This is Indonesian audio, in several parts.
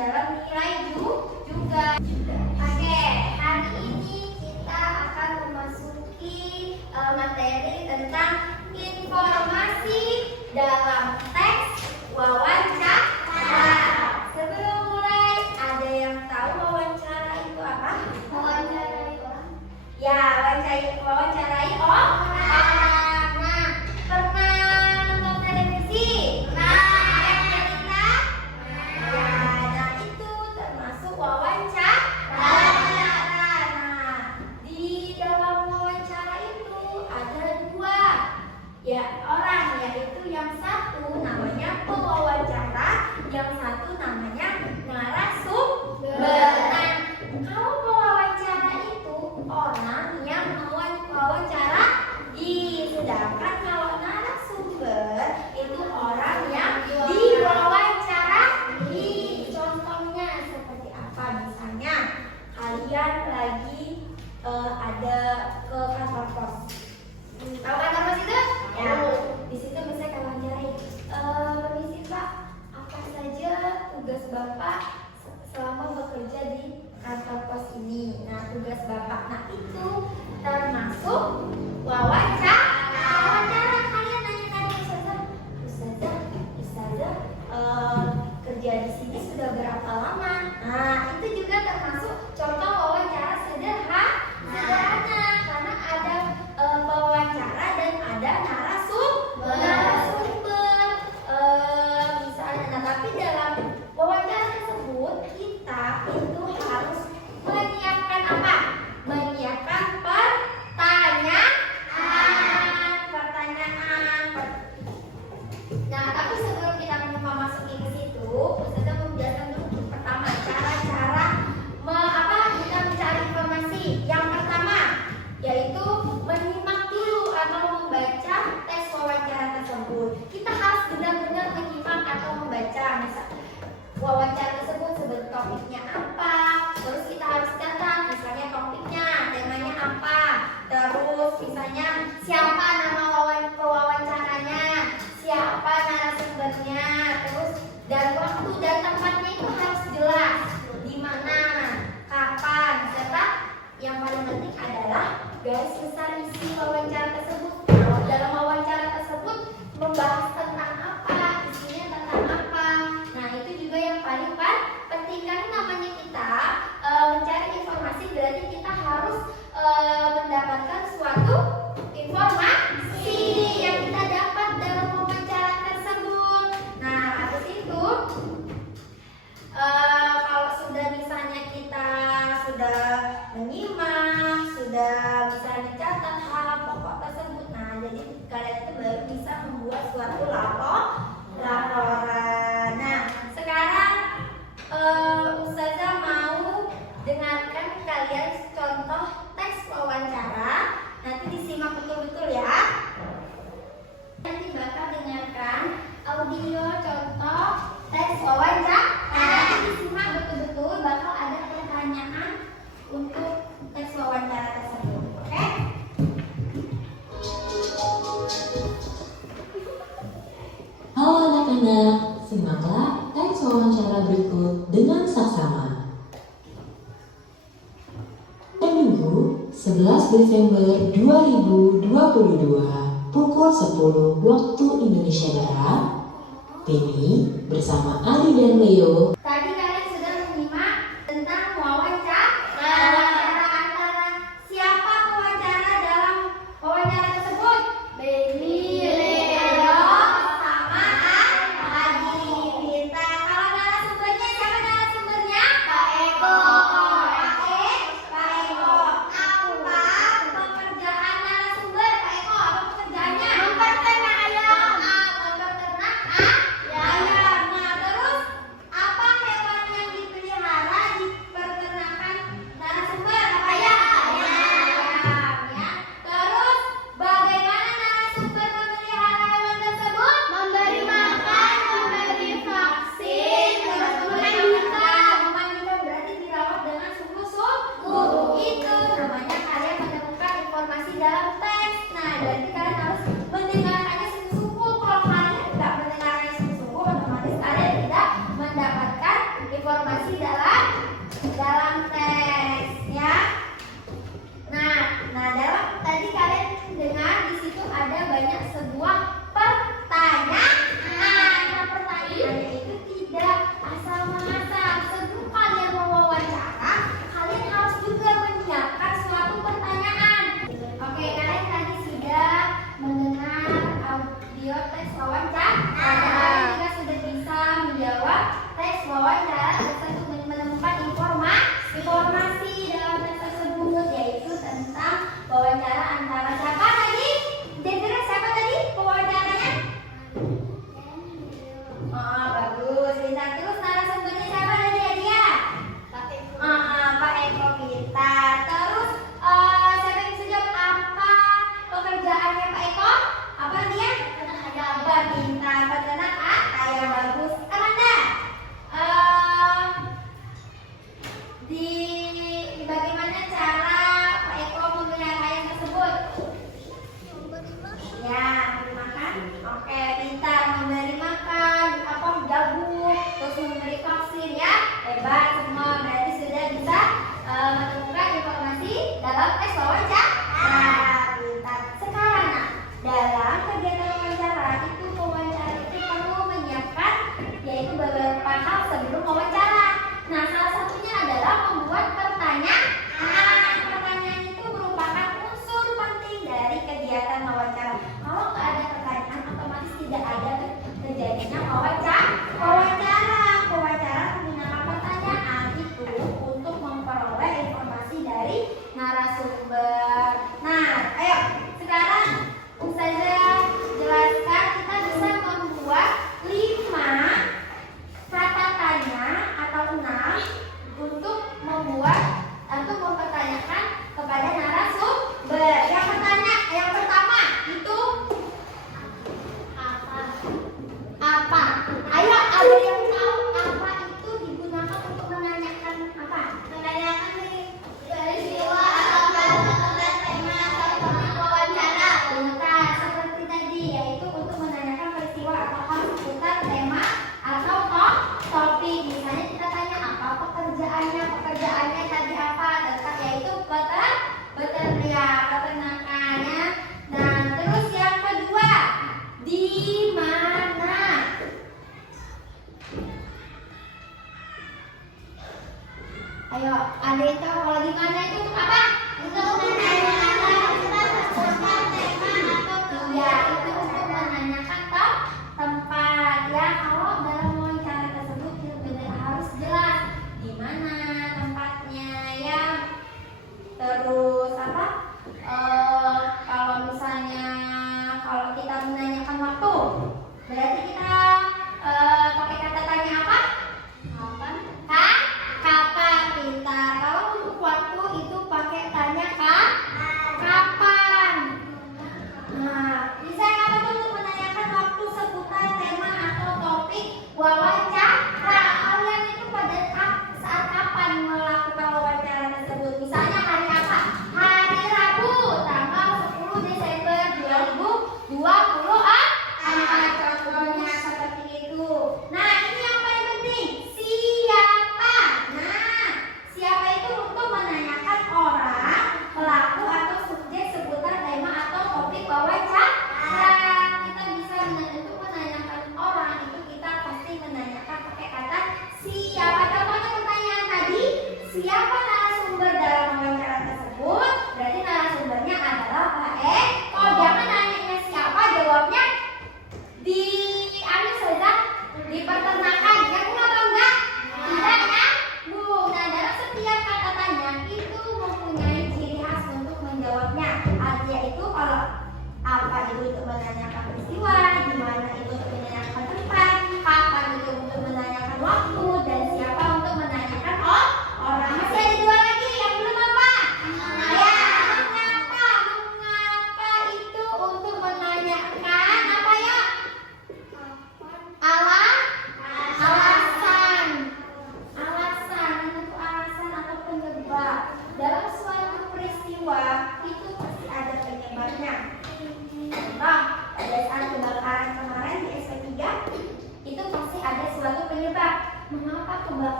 dalam nilai juga. Oke, hari ini kita akan memasuki materi tentang informasi dalam teks wawancara. Sebelum mulai, ada yang tahu wawancara itu apa? Wawancarai orang. Ya, wawancarai orang. Nah, pernah nonton televisi? Lihat berita? Ya, nah itu termasuk wawancara. Nah, di dalam wawancara itu ada dua orang, yaitu yang satu namanya pewawancara, yang satu namanya narasumber. Nah, kalau pewawancara itu orang yang mewawancarai, sedangkan kalau narasumber itu orang yang diwawancarai. Contohnya seperti apa? Misalnya kalian lagi ada ke kantor pos. Tahu kantor pos itu? Ya. Di situ bisa wawancarai. Permisi Pak, apa saja tugas Bapak selama bekerja di kantor pos ini? Nah, tugas Bapak, nah itu termasuk wawancara. Kalian nanya-nanya, Ustazah, kerja di sini sudah berapa lama? Nah, itu juga termasuk contoh wawancara sederhana, karena ada pewawancara dan ada narasumber. Misalnya, nah tapi dalam wawancara tersebut kita itu harus menyiapkan apa? Menyiapkan pertanyaan. Nah, tapi sebelum kita memasuki ke situ, Ustazah menjelaskan dulu pertama cara-cara kita mencari informasi. Yang pertama yaitu menyimak dulu atau membaca tes wawancara tersebut. Kita harus benar-benar menyimak atau membaca wawancara tersebut, sebut topiknya apa, terus kita harus catat misalnya topiknya, temanya apa, terus misalnya siapa nama pewawancaranya, siapa narasumbernya, terus dan waktu dan tempatnya itu harus jelas, di mana, kapan, serta yang paling penting adalah garis besar isi wawancara tersebut. Kalau dalam wawancara tersebut membahas tentang apa, isinya tentang apa. Nah, itu juga yang paling penting, karena namanya kita mencari informasi, berarti kita harus mendapatkan suatu informasi yang kita dapat dalam wawancara tersebut. Nah, habis itu kalau sudah misalnya kita sudah menyimak, sudah bisa mencatat hal pokok tersebut, nah jadi kalian itu baru bisa membuat suatu laporan. Nah, sekarang Ustazah mau dengarkan kalian contoh teks wawancara. Nanti disimak betul-betul ya. Nanti bakal dengarkan audio contoh teks wawancara. Nanti disimak betul-betul, bakal ada pertanyaan untuk teks wawancara tersebut. Oke? Halo anak-anak, simaklah teks wawancara berikut dengan saksama. Minggu 11 Desember 2022 pukul 10 waktu Indonesia Barat, Tini bersama Ali dan Leo. Tadi kalian sudah menyimak tentang wawancara antara siapa pewawancara dalam wawancara tersebut? Baby, Leo, sama Adi. Kita kalau narasumbernya siapa narasumbernya? Pak Eko. Apa pekerjaan narasumber Pak Eko? Apa pekerjaannya? Memperternak ayam. Memperternak ayam. Nah, terus apa informasi dalam teks ya. Nah dalam tadi kalian dengar di situ ada banyak sebuah pertanyaan. Nah pertanyaannya itu tidak asal mengasal. Sebelum kalian mewawancara, kalian harus juga menyiapkan suatu pertanyaan. Oke, kalian tadi sudah mendengar audio tes wawancara. Kalian juga sudah bisa menjawab tes wawancara untuk menemukan informasi dalam tes tersebut, yaitu tentang wawancara antara siapa tadi? Jendela siapa tadi pewawancaranya? Oh, bagus. Bisa terus narasumbernya siapa tadi ya dia? Pak Eko Pita. Terus siapa yang bisa jawab apa pekerjaannya Pak Eko? Apa dia? Peternak Pintar. Peternak ayam. Bagus. Amanda. Di bagaimana cara Pak Eko memelihara ayam tersebut? Ya, memberi makan. Oke, pintar, memberi makan, jagung, terus memberi vaksin ya. Hebat semua, berarti sudah bisa menemukan informasi dalam tes wawancara. Pintar. Sekarang dalam kegiatan wawancara itu pewawancara itu perlu menyiapkan yaitu beberapa hal sebelum wawancara. Nah, salah satunya adalah membuat pertanyaan. Pertanyaan itu merupakan unsur penting dari kegiatan wawancara. Kalau nggak ada pertanyaan, otomatis tidak ada terjadinya wawancara. Wawancara menggunakan pertanyaan itu untuk memperoleh informasi dari narasumber. Nah, ayo sekarang Ustazah jelaskan kita bisa membuat 5 kata tanya atau 6 untuk mempertanyakan kepada narasumber. Yang pertama itu apa? Ayo, ada yang tahu apa itu digunakan untuk menanyakan apa? Menanyakan peristiwa atau tema atau topik wawancara. Benar, seperti tadi, yaitu untuk menanyakan peristiwa atau hal seputar tema atau topik. Misalnya kita tanya apa pekerjaannya tadi apa, yaitu peternakannya. Dan terus yang kedua, di mana? Ayo, ada yang tahu kalau di mana itu untuk apa? Untuk menanyakan tema atau ya, itu untuk menanyakan tempat ya. Kalau dalam wawancara tersebut benar harus jelas di mana tempatnya ya. Terus apa? Kalau misalnya kalau kita menanyakan waktu, berarti kita pakai kata tanya apa? Kapan? Pintar. Kalau untuk waktu itu pakai tanya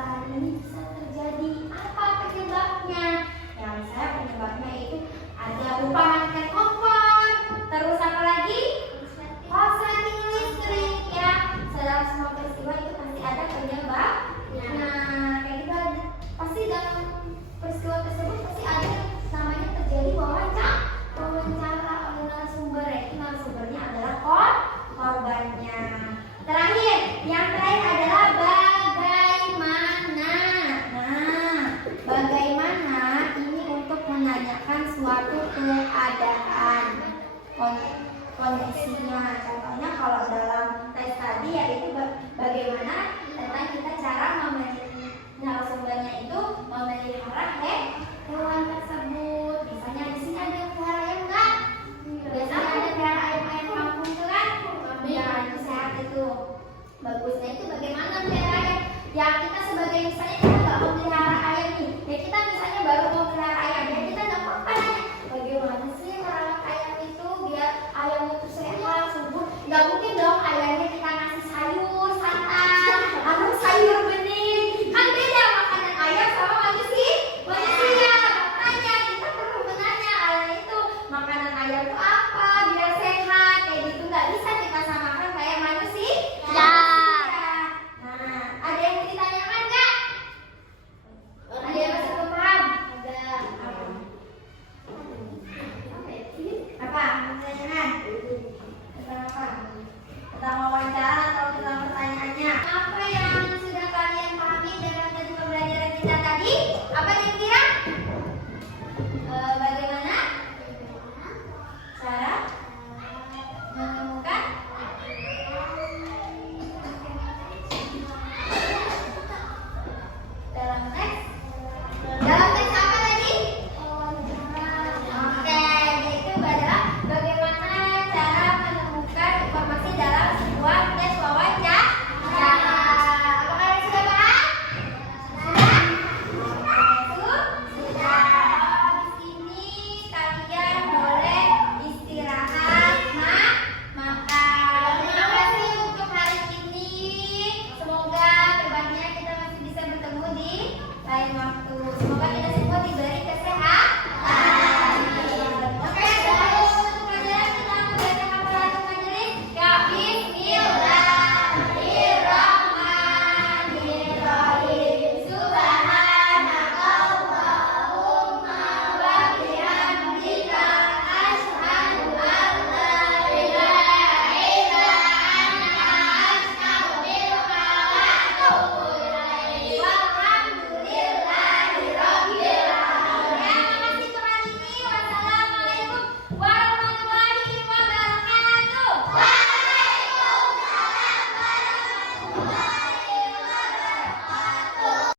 perubahan ini bisa terjadi? Apa penyebabnya? Ya misalnya penyebabnya itu ada upah kompor, terus apa lagi? Korsleting listrik ya. Dalam semua peristiwa itu pasti ada penyebab. Nah, kayak gitu ada. Pasti dalam peristiwa tersebut pasti ada namanya terjadi wawancara oleh narasumber. Itu narasumbernya adalah korbannya. Terakhir, yang terakhir adalah bagaimana. Nah, bagaimana ini untuk menanyakan suatu keadaan, kondisinya. Contohnya kalau dalam tes tadi yaitu bagaimana tentang kita cara narasumbernya itu memelihara hewan tersebut. Misalnya di sini ada yang pelihara ayam nggak? Biasanya ada pelihara ayam kampung itu kan? Ya itu sehat itu. Bagusnya itu bagaimana pelihara ayam? Ya kita sebagai misalnya kita nggak